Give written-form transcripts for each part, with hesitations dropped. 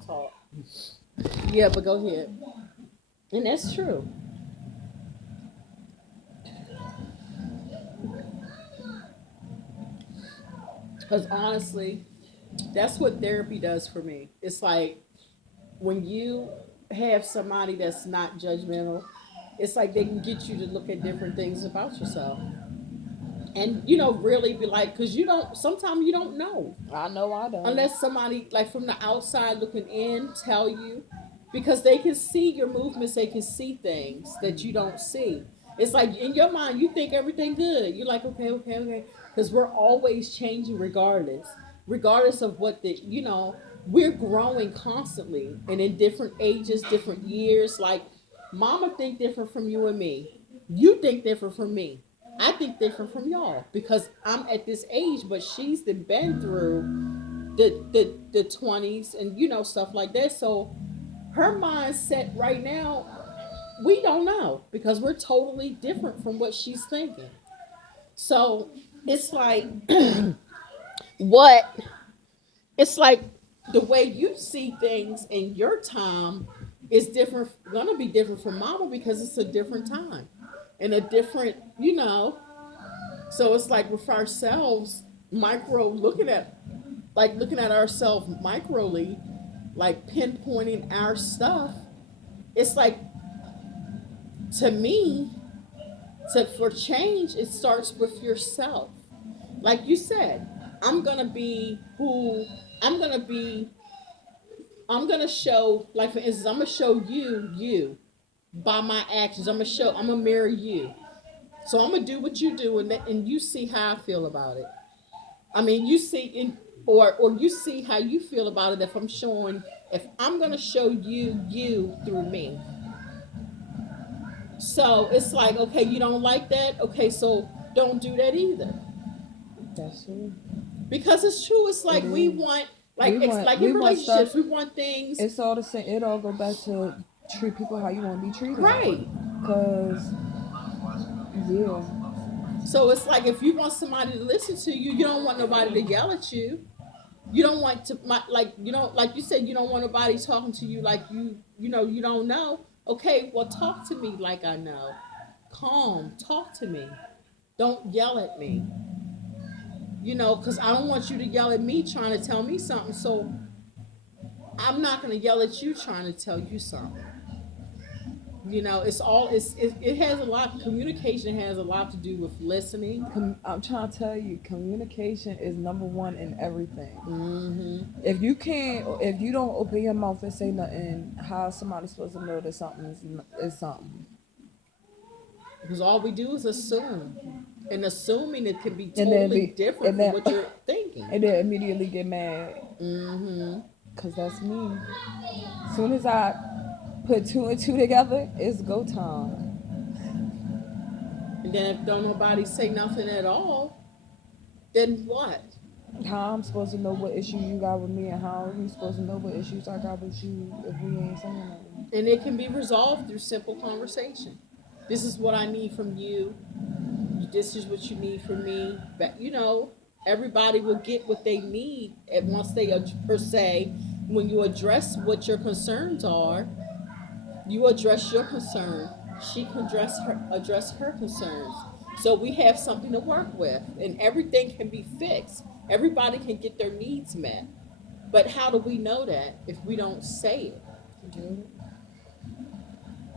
to talk. Yeah, but go ahead. And that's true. Because honestly, that's what therapy does for me. It's like when you have somebody that's not judgmental, it's like they can get you to look at different things about yourself. And really be like, because you don't, sometimes you don't know I know I don't. unless somebody like from the outside looking in tell you, because they can see your movements, they can see things that you don't see. It's like in your mind you think everything good, you're like okay, okay, okay, because we're always changing regardless of what the we're growing constantly and in different ages, different years. Like mama think different from you and me, you think different from me, I think different from y'all because I'm at this age, but she's been through the 20s and stuff like that. So her mindset right now, we don't know because we're totally different from what she's thinking. So it's like what it's like the way you see things in your time is different, gonna be different from mama because it's a different time and a different, so it's like with ourselves, micro looking at looking at ourselves microly, like pinpointing our stuff. It's like to me, for change, it starts with yourself. Like you said, I'm gonna be who I'm gonna be. I'm gonna show, like for instance, I'm gonna show you by my actions. I'm gonna mirror you. So I'm gonna do what you do, and you see how I feel about it. I mean, you see in or you see how you feel about it if I'm gonna show you through me. So it's like, okay, you don't like that? Okay, so don't do that either. That's true. Because it's true, it's It like we is. want like We in want stuff. relationships, we want things It's all the same. It all go back to treat people how you want to be treated. right. Cause yeah, So it's like if you want somebody to listen to you, you don't want nobody to yell at you. You don't want to like like you said, you don't want nobody talking to you like you don't know. Okay, well talk to me like I know. Calm, talk to me. Don't yell at me. Because I don't want you to yell at me trying to tell me something. So I'm not going to yell at you trying to tell you something. It's all it has a lot. Communication has a lot to do with listening. I'm trying to tell you, communication is number one in everything. Mm-hmm. If you don't open your mouth and say nothing, how somebody supposed to know that something is something? Because all we do is assume, and assuming it can be And then totally be different and from then what you're thinking. and then immediately get mad. Mm-hmm. Cause that's me. Soon as I put two and two together, it's go time. And then if don't nobody say nothing at all, then what? How I'm supposed to know what issue you got with me, and how are you supposed to know what issues I got with you if we ain't saying nothing? And it can be resolved through simple conversation. This is what I need from you. This is what you need from me. But everybody will get what they need. And once they per se, when you address what your concerns are, you address your concern. She can address her concerns. So we have something to work with, and everything can be fixed. Everybody can get their needs met. But how do we know that if we don't say it?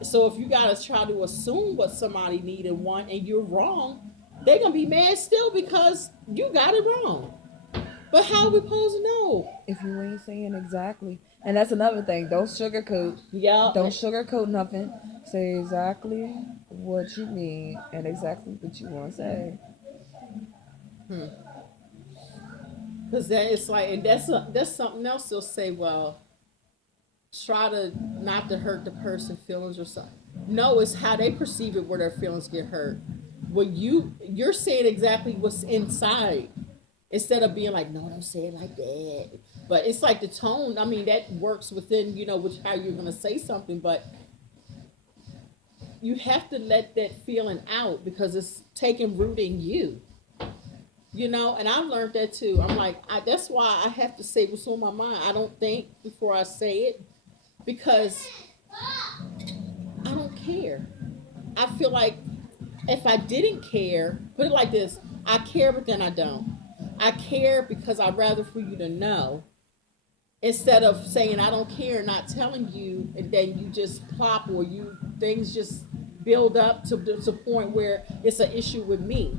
So if you gotta try to assume what somebody need and want, and you're wrong, they're gonna be mad still because you got it wrong. But how are we supposed to know? If you ain't saying exactly, and that's another thing. Yeah. Don't sugarcoat nothing. Say exactly what you mean and exactly what you want to say. Hmm. Because then it's like, and that's something else. They'll say, well, try to not to hurt the person's feelings or something. No, it's how they perceive it where their feelings get hurt. Well, you're saying exactly what's inside instead of being like, no, don't say it like that. But it's like the tone. I mean, that works within which how you're gonna say something, but you have to let that feeling out because it's taking root in you. And I've learned that too. I'm like, that's why I have to say what's on my mind. I don't think before I say it because I don't care. I feel like if I didn't care, put it like this, I care, but then I don't. I care because I'd rather for you to know instead of saying I don't care, not telling you, and then you just plop or you things just build up to the point where it's an issue with me.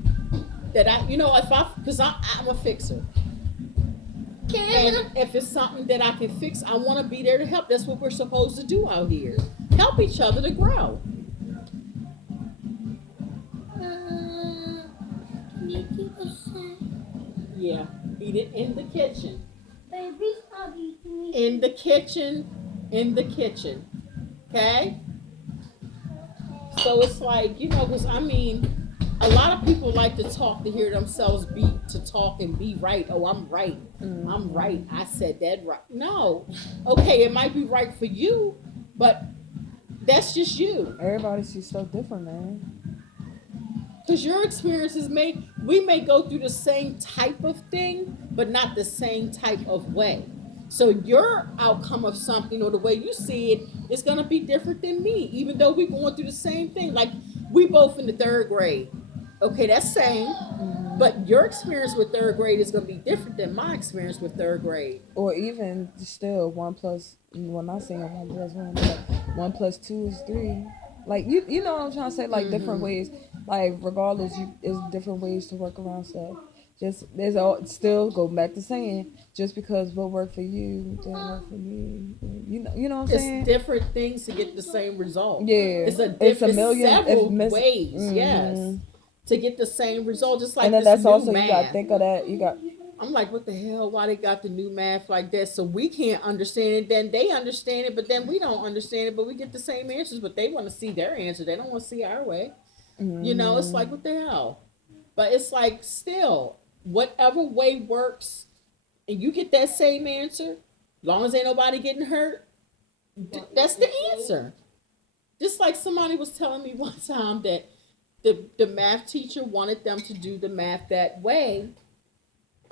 That if because I'm a fixer. And if it's something that I can fix, I want to be there to help. That's what we're supposed to do out here. Help each other to grow. Can you keep a set? Yeah. Eat it in the kitchen. Baby, stop eating it. In the kitchen. In the kitchen. Okay? So it's like, because a lot of people like to talk to hear themselves to talk and be right. Oh, I'm right. I'm right. I said that right. No. Okay, it might be right for you, but that's just you. Everybody sees stuff different, man. Because your experiences we may go through the same type of thing, but not the same type of way. So your outcome of something or the way you see it is going to be different than me, even though we're going through the same thing. Like we both in the third grade. Okay, that's same. But your experience with third grade is going to be different than my experience with third grade. Or even still, 1 plus, well, not saying 1 plus 1, but 1 plus 2 is 3. Like, you know what I'm trying to say? Like, different ways. Like, regardless, it's different ways to work around stuff. Still go back to saying, just because what worked for you didn't work for me. You know what I'm saying? It's different things to get the same result. Yeah. It's a million several ways, yes, to get the same result. Just like, and then that's also math. You got to think of that. I'm like, what the hell? Why they got the new math like that? So we can't understand it. Then they understand it, but then we don't understand it. But we get the same answers, but they want to see their answer. They don't want to see our way. It's like, what the hell? But it's like, still, whatever way works, and you get that same answer, long as ain't nobody getting hurt, that's the answer. Just like somebody was telling me one time that the math teacher wanted them to do the math that way.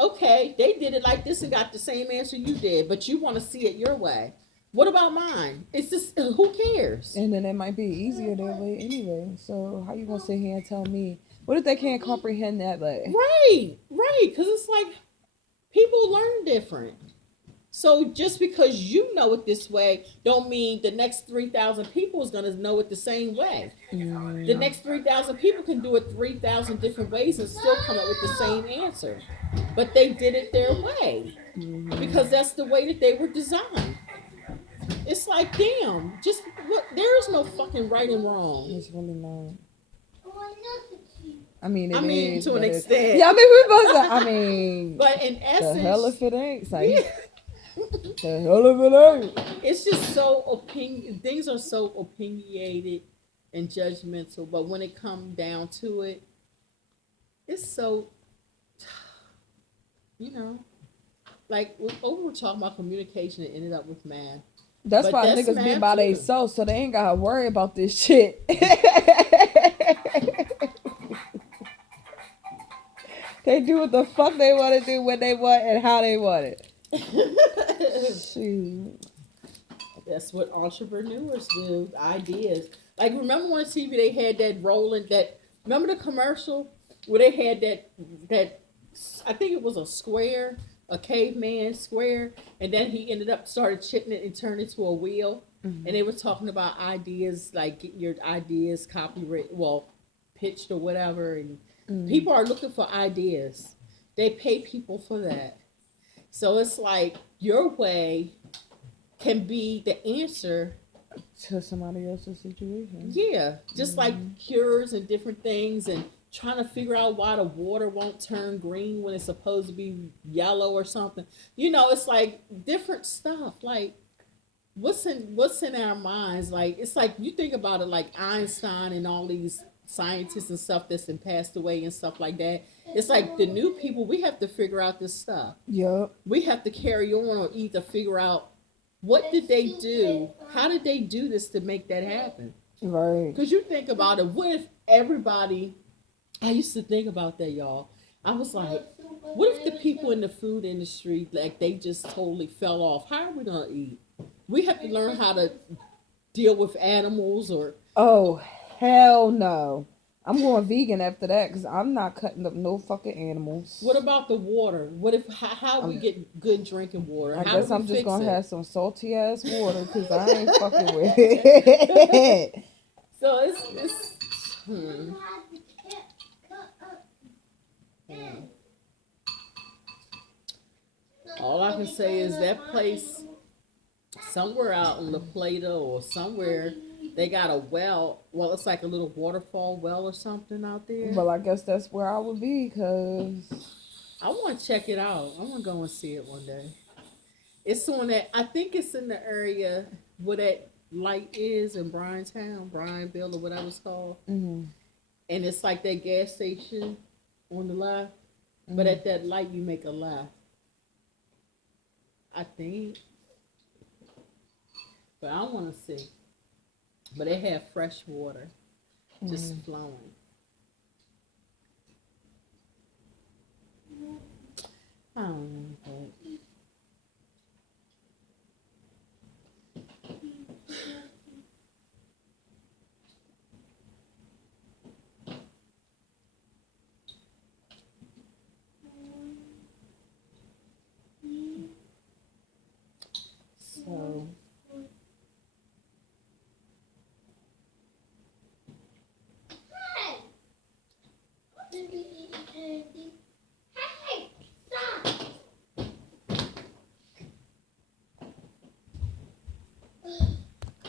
Okay, they did it like this and got the same answer you did, but you want to see it your way. What about mine? It's just, who cares? And then it might be easier their way anyway. So how you gonna sit here and tell me, what if they can't comprehend that way? Right, because it's like people learn different. So just because you know it this way, don't mean the next 3,000 people is gonna know it the same way. The next 3,000 people can do it 3,000 different ways and still come up with the same answer. But they did it their way because that's the way that they were designed. It's like, damn, just look, there is no fucking right and wrong. It's really not. It is, to an extent. Yeah, we both. But in essence, the hell if it ain't, yeah. The hell if it ain't. It's just so things are so opinionated and judgmental. But when it comes down to it, it's so, like we were talking about communication and ended up with math. That's why niggas be by themselves, so they ain't gotta worry about this shit. They do what the fuck they want to do, when they want, and how they want it. Shoot. That's what entrepreneurs do. Ideas. Like, remember on TV they had that rolling, remember the commercial where they had that I think it was a square, a caveman square, and then he ended up started chipping it and turned it to a wheel. And they were talking about ideas, like getting your ideas pitched or whatever, and people are looking for ideas. They pay people for that. So it's like your way can be the answer to somebody else's situation. Yeah, just like cures and different things, and trying to figure out why the water won't turn green when it's supposed to be yellow or something. It's like different stuff. Like what's in our minds? Like, it's like you think about it, like Einstein and all these scientists and stuff that's been passed away and stuff like that. It's like the new people, we have to figure out this stuff. Yep. We have to carry on or either figure out what did they do? How did they do this to make that happen? Right. Because you think about it, what if everybody, I used to think about that, y'all. I was like, what if the people in the food industry, like, they just totally fell off? How are we gonna eat? We have to learn how to deal with animals, or Oh, hell no. I'm going vegan after that because I'm not cutting up no fucking what animals. about the water? What if how we I'm, get good drinking water? I How do guess we I'm just fix gonna it? have some salty ass water because I ain't fucking with it. So it's hmm. Hmm. All I can say is that place somewhere out on the Plato or somewhere they got a well. Well, it's like a little waterfall well or something out there. Well, I guess that's where I would be because. I want to check it out. I want to go and see it one day. It's on that. I think it's in the area where that light is in Bryantown, Bryanville, or whatever it's called. Mm-hmm, And it's like that gas station on the left. But mm-hmm, at that light, you make a left. I think. But I want to see. But they have fresh water just mm-hmm. flowing.